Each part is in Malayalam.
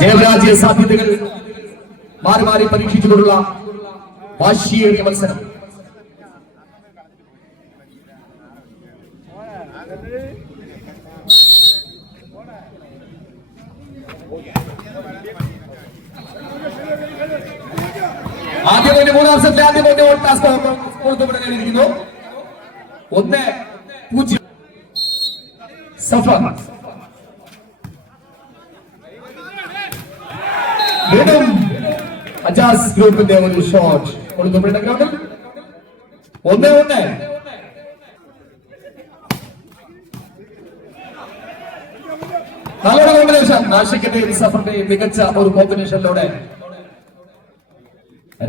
ജയപരാജയ സാധ്യതകൾ മാറി മാറി പരീക്ഷിച്ചുകൊണ്ടുള്ള വാശിയേറിയ മത്സരം. ആദ്യം മൂന്നാം സെറ്റിൽ ആദ്യം കൊടുത്തുവിടാനിരിക്കുന്നു. 1-0. സഫർ വീണ്ടും അജാസ് ഗ്രൂപ്പിന്റെ ഒരു ഷോട്ട് കൊടുത്തുവിടേണ്ട ഗ്രൗണ്ടിൽ 1-1. നല്ലൊരു കോമ്പിനേഷൻ. നാഷിക്കിന്റെയും സഫറിന്റെയും മികച്ച ഒരു കോമ്പിനേഷനിലൂടെ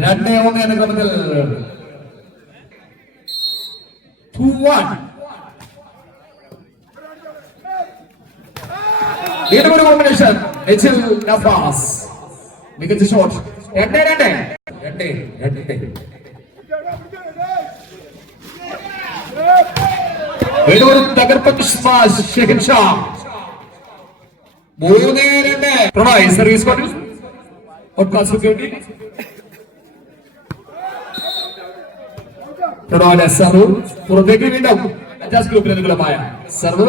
2-1 എന്ന ക്രമത്തിൽ 2-1. വീണ്ടും ഒരു കോമ്പിനേഷൻ. എച്ചിൽ നഫാസ് മികച്ച ഷോട്ട്. 2-2. വീണ്ടും ഒരു തകർപ്പൻ സ്മാഷ്. ഷെഹിൻ ഷാ 3-2. പ്രണോയ് സർവീസ് കോർട്ടിൽ പ്രണോയുടെ സർവ് പുറത്തേക്ക്. വീണ്ടും അജാസ് ഗ്രൂപ്പിന് അനുകൂലമായ സർവ്.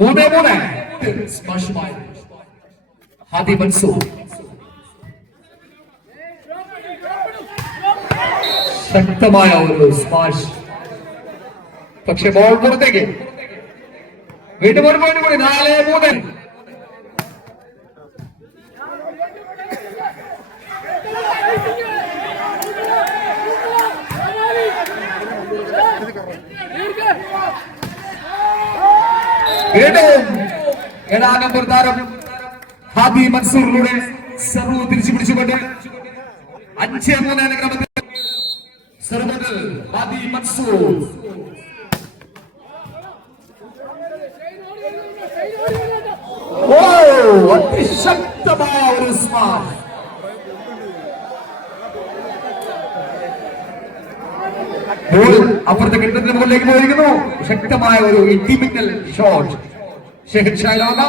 3-3. സ്മാഷുമായി ഹാദി മൻസൂർ. ശക്തമായ ഒരു സ്മാഷ്, പക്ഷെ ബോൾ പുറത്തേക്ക്. വീണ്ടും ഒരു പോയിന്റ് കൂടി. 4-3. വീണ്ടും 7-ാം നമ്പർ താരം ഹാദി മൻസൂറിലൂടെ സർവ് തിരിച്ചു പിടിച്ചുകൊണ്ട് 5-3 എന്ന ക്രമത്തിൽ സർവ്വത്തിൽ ഹാദി മൻസൂർ. അതിശക്തമായ ഒരു സ്മാഷ്. ബോൾ അപ്പുറത്തെ കെട്ടിടത്തിന് മുകളിലേക്ക് പോയിരിക്കുന്നു. ശക്തമായ ഒരു ഇൻഡിവിജ്വൽ ഷോട്ട്. ഷെഹിൻ ഷായിലാണ്.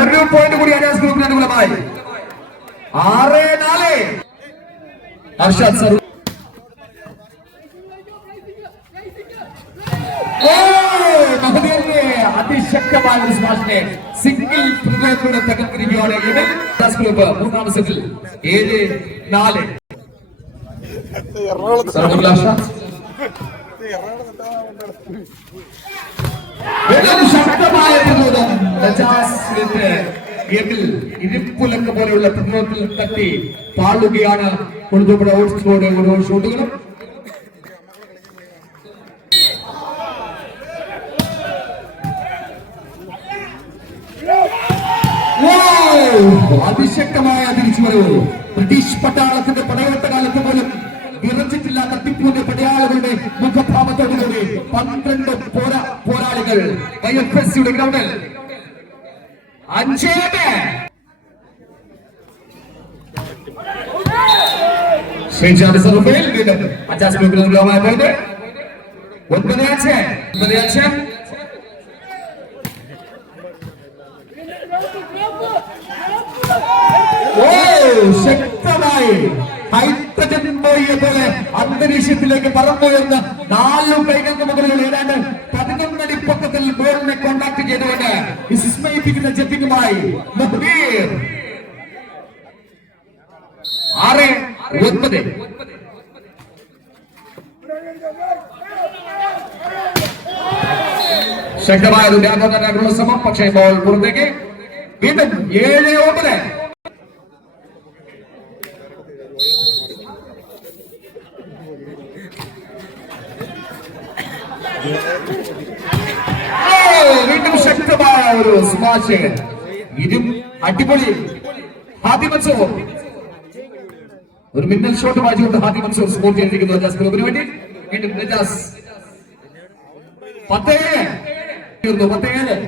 ഒരു പോയിന്റ് കൂടി അജാസ് ഗ്രൂപ്പിന് അനുകൂലമായി. 6-4. അർഷാദ് സർ അതിശക്തമായ ഒരു സ്മാഷിനെ സിംഗിൾ ഹൃദയത്തോടെ തകർത്തിരിക്കുകയാണ് അജാസ് ഗ്രൂപ്പ്. മൂന്നാം സെറ്റിൽ 7-4. ശക്തമായ പ്രതിരോധം. ഇരിപ്പുലക്ക് പോലെയുള്ള പ്രതിരോധത്തിൽ തട്ടി പാളുകയാണ് കൊളുത്തുപുഴ ഓട്സ്കോയുടെ ഓരോ ഷോട്ടുകളും. അതിശക്തമായ തിരിച്ചുവരവ്. ബ്രിട്ടീഷ് പട്ടാളത്തിന്റെ പടയോട്ട കാലത്ത് പോലും വിറച്ചിട്ടില്ലാത്ത ടിപ്പുവിന്റെ പടയാളികളുടെ മുഖഭാവത്തോടുകൂടി 12 പോരാളികൾ ഐഎഫ്എസ്സിയുടെ ഗ്രൗണ്ടിൽ. 5-8. ഷെയ്ജാൻ സർഫേൽ വീണ്ടും അജാസ് ഗ്രൂപ്പിന് അനുകൂലമായ പോയിന്റ്. 9-5. ശക്തമായി ഹൈഡ്രജൻ ബോയിയെ പോലെ അന്തരീക്ഷത്തിലേക്ക് പറന്നുയർന്ന് 4 കൈകൾക്ക് മുകളിൽ ഏതാണ്ട് 11 അടി പൊക്കത്തിൽ ബോളിനെ കോണ്ടാക്ട് ചെയ്തുകൊണ്ട് വിസ്മയിപ്പിക്കുന്ന ജെറ്റിങ്ങുമായി 6-9. ശക്തമായ ഒരു വ്യാപകമായിട്ടുള്ള ശ്രമം, പക്ഷേ ബോൾ പുറത്തേക്ക്. വീണ്ടും 7-9. വീണ്ടും ശക്തമായ ഒരു സ്മാഷ്. ഇതും അടിപൊളി. ഹാദി മൻസൂർ ഒരു മിന്നൽ ഷോട്ട് വായിച്ചുകൊണ്ട് ഹാദി മൻസൂർ സ്കോർ ചെയ്തിരിക്കുന്നു അജാസ് ഗ്രൂപ്പിന് വേണ്ടി. വീണ്ടും നജാസ് 10-7.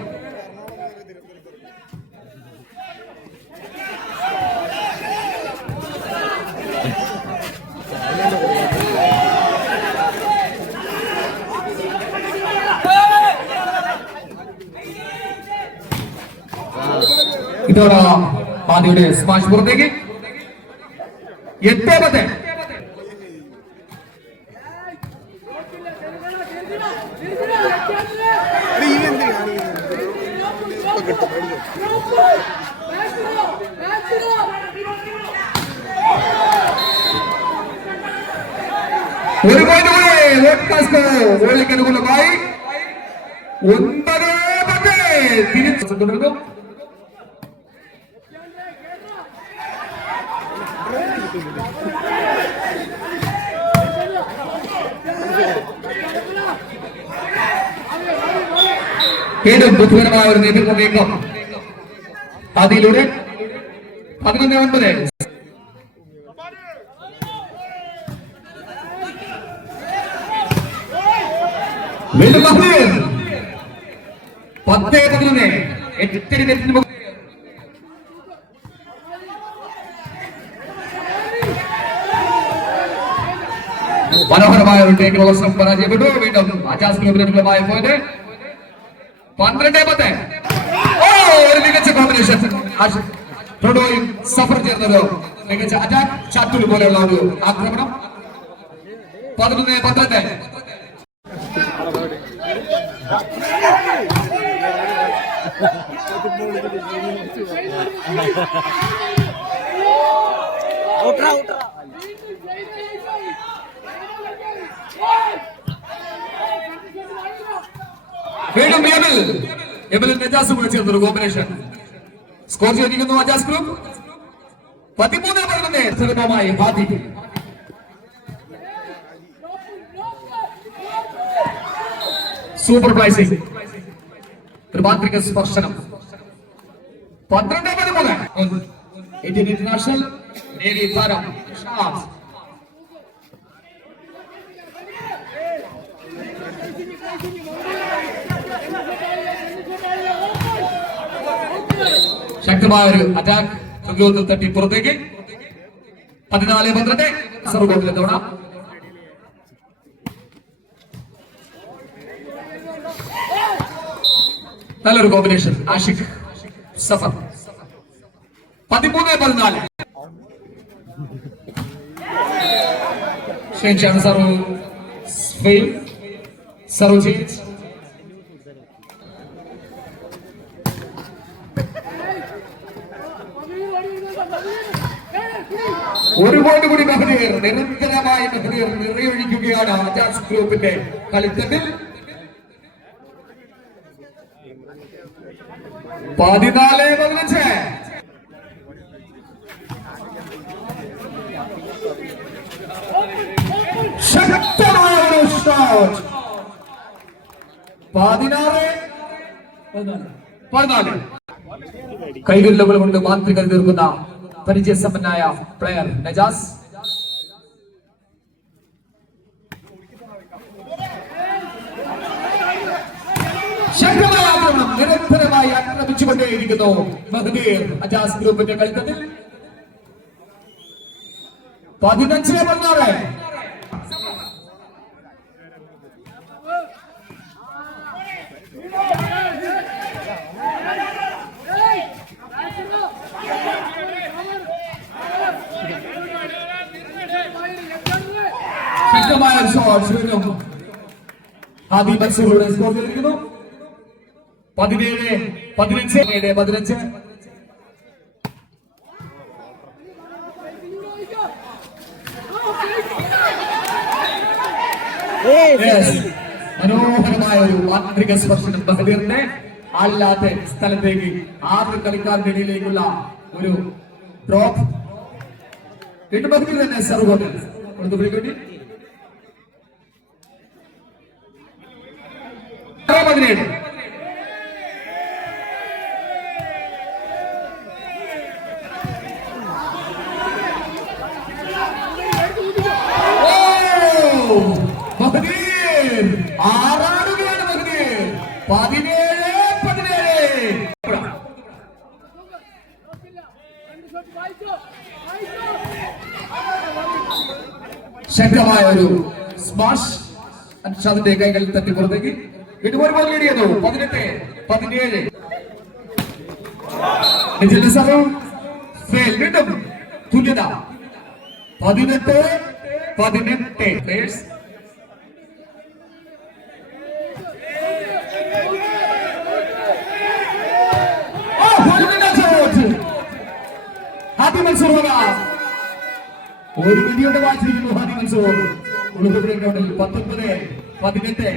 ഇതോടെ ആദ്യയുടെ സ്മാഷ് പുറത്തേക്ക് 8-10. ഒരു പോയിന്റ് കൂടെ അനുകൂലമായി 9-10 തിരിച്ചു തുടങ്ങും. വീണ്ടും ബുദ്ധിപരമായ ഒരു നേതൃത്വ നീക്കം അതിലൂടെ 11-9. വീണ്ടും 10-11. 8 മനോഹരമായ ഒരു ടേക്ക് ഓവർ പരാജയപ്പെട്ടു. വീണ്ടും അജാസ് ഗ്രൂപ്പിനുള്ള പോയിന്റ് 12-10. ഒരു മികച്ച കോമ്പിനേഷൻ. ടൊഡോയും സഫർ ചേർന്നത് മികച്ച അറ്റാക്ക് ചാറ്റൂർ പോലെയുള്ള ഒരു ആക്രമണം. 11-12. വീണ്ടും എബിലും നജാസും കൂടെ ചേർന്നൊരു കോമ്പിനേഷൻ. സ്കോർ ചെയ്തിരിക്കുന്നു അജാസ് ഗ്രൂപ്പ് 13-11. സുലഭമായി ഹാദി. Super placing. ഒരു മാന്ത്രിക സ്പർശനം. 12-13. ഇന്ത്യൻ ഇന്റർനാഷണൽ നേവി താരം ഷാസ്. ശക്തമായ ഒരു അറ്റാക്ക് പ്രതിരോധത്തിൽ തട്ടി പുറത്തേക്ക്. 14-12. സർവോട്ടിലെ തവണ നല്ലൊരു കോമ്പിനേഷൻ. ആഷിഖ് സഫർ. 13-14. ഷെയ്ൻഷാണ് സർവ് ഫെയിൽ. Serve change. ഒരു പോയിന്റ് കൂടി മെഹദീർ. നിരന്തരമായി മെഹദീർ നിറയൊഴിക്കുകയാണ് അജാസ് ഗ്രൂപ്പിന്റെ കളിത്തട്ടിൽ. 14-15. ശക്തമായ ഒരു ഷോട്ട്. 16-14. കൈവിരലുകൾ കൊണ്ട് മാന്ത്രികത തീർക്കുന്ന പരിചയസമ്പന്നായ പ്ലെയർ നജാസ്. ശക്തമായ ആക്രമണം. നിരന്തരമായി ആക്രമിച്ചുകൊണ്ടേയിരിക്കുന്നു മെഹദീർ അജാസ് ഗ്രൂപ്പിന്റെ കളിത്തത്തിൽ. 15-16. ശക്തമായ ഷോട്ട്. ഹാദി മൻസൂറിലൂടെ സ്കോർ ചെയ്തിരിക്കുന്നു. 17-15. മനോഹരമായ ഒരു മാന്ത്രിക സ്പർശനം. മെഹദീറിന്റെ ആളില്ലാത്ത സ്ഥലത്തേക്ക് 6 കളിക്കാരുടെ ഇടയിലേക്കുള്ള ഒരു ഡ്രോപ്പ്. വീണ്ടും മെഹദീർ തന്നെ സർവ് വേണ്ടി 17. മെഹദീർ 6 ആടുകയാണ്. മെഹദീർ 17-17. ശക്തമായ ഒരു സ്മാഷ്. അൻഷാദിന്റെ കൈകളിൽ തട്ടി പുറത്തേക്ക്. ഇതുപോലെ ലീഡ് ചെയ്യുന്നു. 18-17. നിജിന്റെ സർവ് ഫെയിൽ. വീണ്ടും തുല്യത 18-18. പ്ലേയേഴ്സ് ഹാദി മൻസൂർ ഒരു വിധിയുടെ വായിച്ചിരിക്കുന്നു. ഹാദി മൻസൂർ ഗ്രൗണ്ടിൽ 19-18.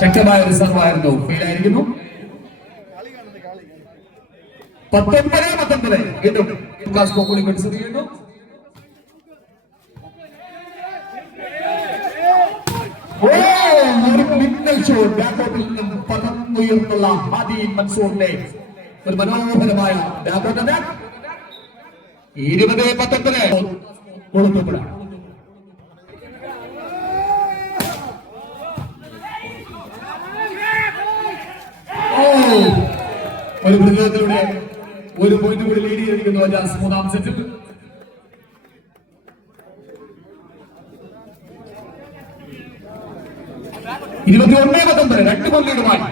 ശക്തമായ ഒരു സർവായിരുന്നു. ഫെയിലായിരിക്കുന്നു. 19-19. വീണ്ടും ക്ലാസ് പോക്കുളി മത്സരം ചെയ്യുന്നു. ഒരു മിന്നൽ ഷോട്ട് ബാക്കോട്ടിൽ നിന്നും പതന്നുയർന്നുള്ള ഹാദി മൻസൂറിന്റെ ഒരു മനോഹരമായ ബാക്കോട്ട്. 20-19 കൊളുത്തുപുഴ. ഒരു പ്രതിരോധത്തിലൂടെ ഒരു പോയിന്റ് കൂടി ലീഡ് ചെയ്തിരിക്കുന്നു അജാസ് മൂന്നാം സെറ്റിൽ. ഇരുപത്തി 21-19 രണ്ട് ഗോൾ ലീഡുമായി.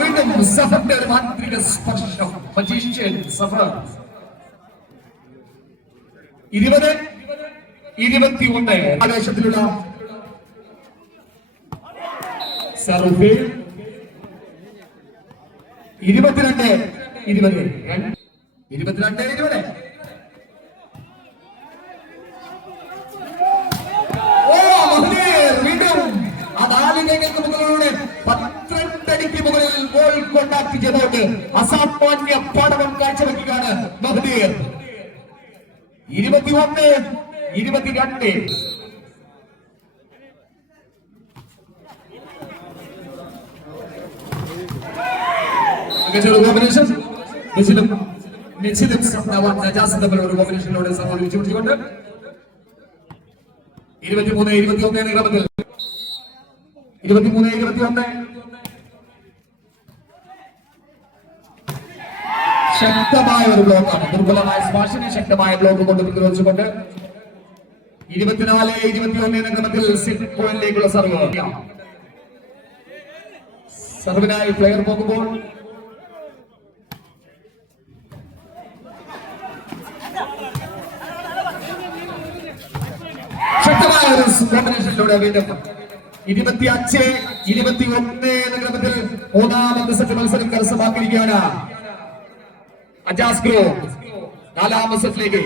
വീണ്ടും സഫറിന്റെ ഒരു മാന്ത്രിക സ്പർശം. മജീഷ്യൻ സഫർ. 20-21 ആവേശത്തിലുള്ള സർവ്. 22-20. വീണ്ടും ആ 4 മുകളിലൂടെ 12 അടിക്ക് മുകളിൽ ഗോൾ കോണ്ടാക്ട് ചെയ്തുകൊണ്ട് അസാമാന്യ പാഠവം കാഴ്ചവെക്കുകയാണ് മഹദീർ. 21-22. മികച്ചൊരു കോമ്പിനേഷൻ. നിശ്ചിതം നജാസും തമ്മിലുള്ള ഒരു കോമ്പിനേഷനിലൂടെ സംഭവിച്ചു പിടിച്ചുകൊണ്ട് 23-21 ക്രമത്തിൽ. 23-21. ശക്തമായ ഒരു ബ്ലോക്കാണ്. ദുർബലമായ സ്മാഷിനെ ശക്തമായ ബ്ലോക്ക് കൊണ്ട് പ്രതിരോധിച്ചുകൊണ്ട് 24-21 ക്രമത്തിൽ സെറ്റ് പോയിന്റിലേക്കുള്ള സർവ്. സർവിനായി പ്ലെയർ പോകുമ്പോൾ ശക്തമായ ഒരു കോമ്പിനേഷനിലൂടെ വീണ്ടും 25-21 ക്രമത്തിൽ മൂന്നാമത്തെ സെറ്റ് മത്സരം കരസ്ഥമാക്കിയിരിക്കുകയാണ് അജാസ് ഗ്രൂപ്പ്. 4ാം സെറ്റിലേക്ക്